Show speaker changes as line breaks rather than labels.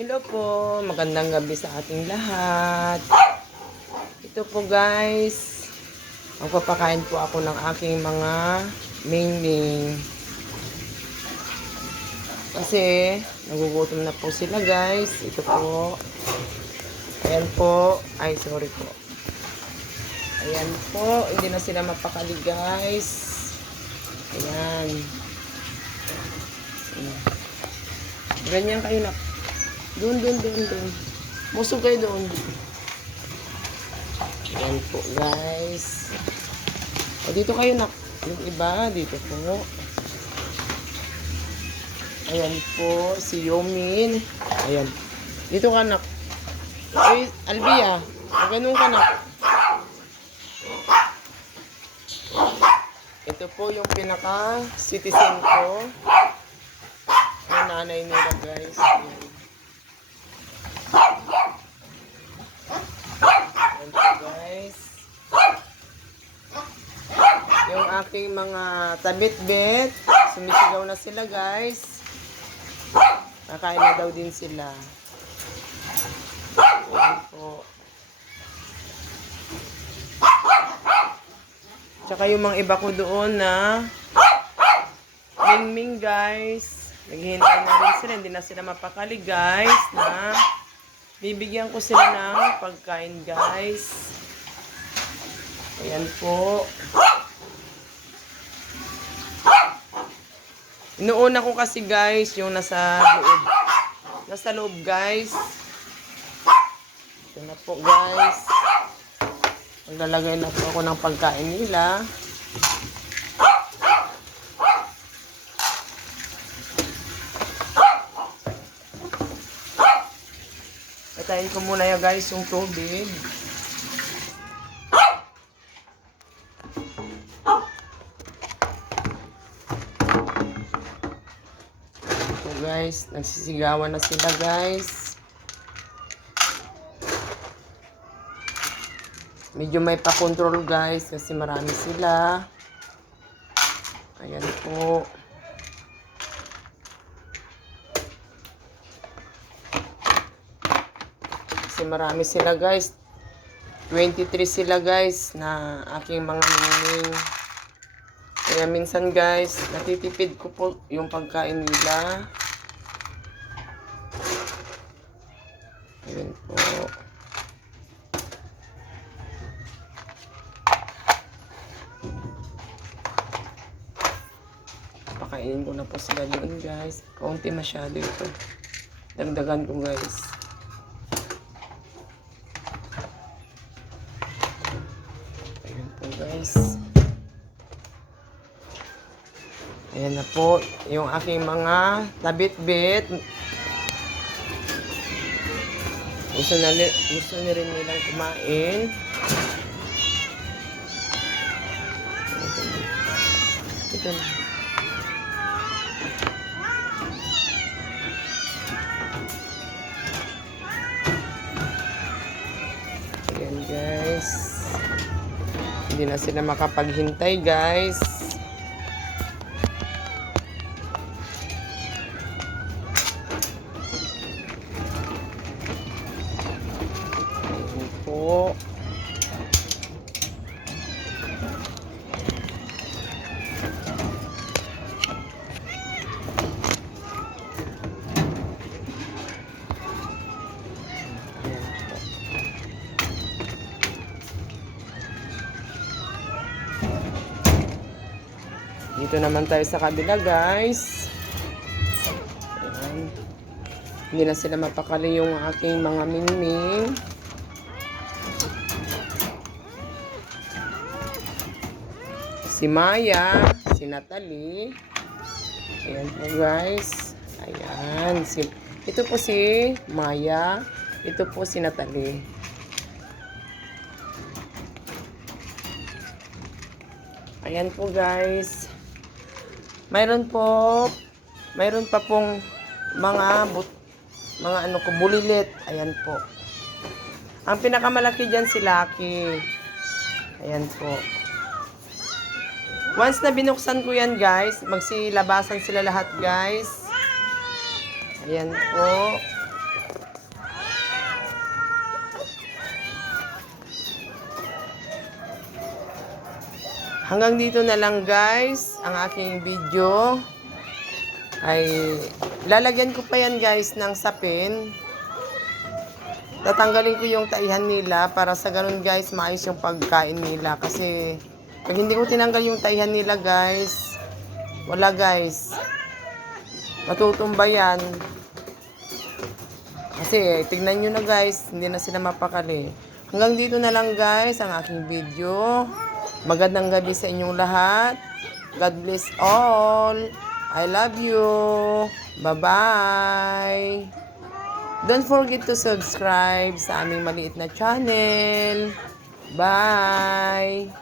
Hello po, magandang gabi sa ating lahat. Ito po guys, magpapakain po ako ng aking mga mingling. Kasi nagugutom na po sila guys. Ito po. Ayan po. Ay, sorry po. Ayan po. Hindi na sila mapakali guys. Ayan. Ganyan kayo na. Doon, doon, doon, doon. Musog kayo doon. Ayan po, guys. O, dito kayo na. Yung iba, dito po. Ayan po, si Yomin. Ayan. Dito ka, nak. Ay, Albia. Ganun ka, nak. Ito po yung pinaka-citizen ko. Ang nanay nila, guys. Ayan. Ayan po, guys. Yung aking mga tabit-bit, sumisigaw na sila, guys. Kakain na daw din sila. Ayan po. Tsaka yung mga iba ko doon na Mingming guys. Naghihintay na rin sila. Hindi na sila mapakali guys. Na bibigyan ko sila ng pagkain guys. Ayan po. Inuuna ko kasi guys yung nasa loob. Nasa loob guys. Ito na po guys. Maglalagay na po ako ng pagkain nila. Patayin ko muna yung guys yung tubig. Ito guys, nagsisigawan na sila guys. Medyo may pa-control guys kasi marami sila. Ayan po. Kasi marami sila guys. 23 sila guys na aking mga nining. Kaya minsan guys, natitipid ko po yung pagkain nila. Ayan po. Pakainin ko na po sila doon guys. Kaunti masyado ito. Dagdagan ko guys. Ayan po guys. Ayan na po yung aking mga tabit-bit. Gusto na, gusto na rin nilang kumain. Ito na. Hindi na sila makapaghintay guys. Ayan po. Ayan po. Dito naman tayo sa kabila, guys. Ayan. Hindi na sila mapakali yung aking mga mingming. Si Maya, si Natalie. Ayan po, guys. Ayan. Si, ito po si Maya. Ito po si Natalie. Ayan po guys. Mayroon po, mayroon pa pong mga but, mga ano ko, bulilit. Ayan po. Ang pinakamalaki dyan si Lucky. Ayan po. Once na binuksan ko yan guys, magsilabasan sila lahat guys. Ayan po. Hanggang dito na lang guys ang aking video. Ay lalagyan ko pa yan guys ng sapin. Tatanggalin ko yung taihan nila para sa ganun guys maayos yung pagkain nila. Kasi pag hindi ko tinanggal yung taihan nila guys wala guys. Matutumba yan. Kasi tignan nyo na guys hindi na sila mapakali. Hanggang dito na lang guys ang aking video magandang gabi sa inyong lahat God bless all I love you bye bye Don't forget to subscribe sa aming maliit na channel. Bye!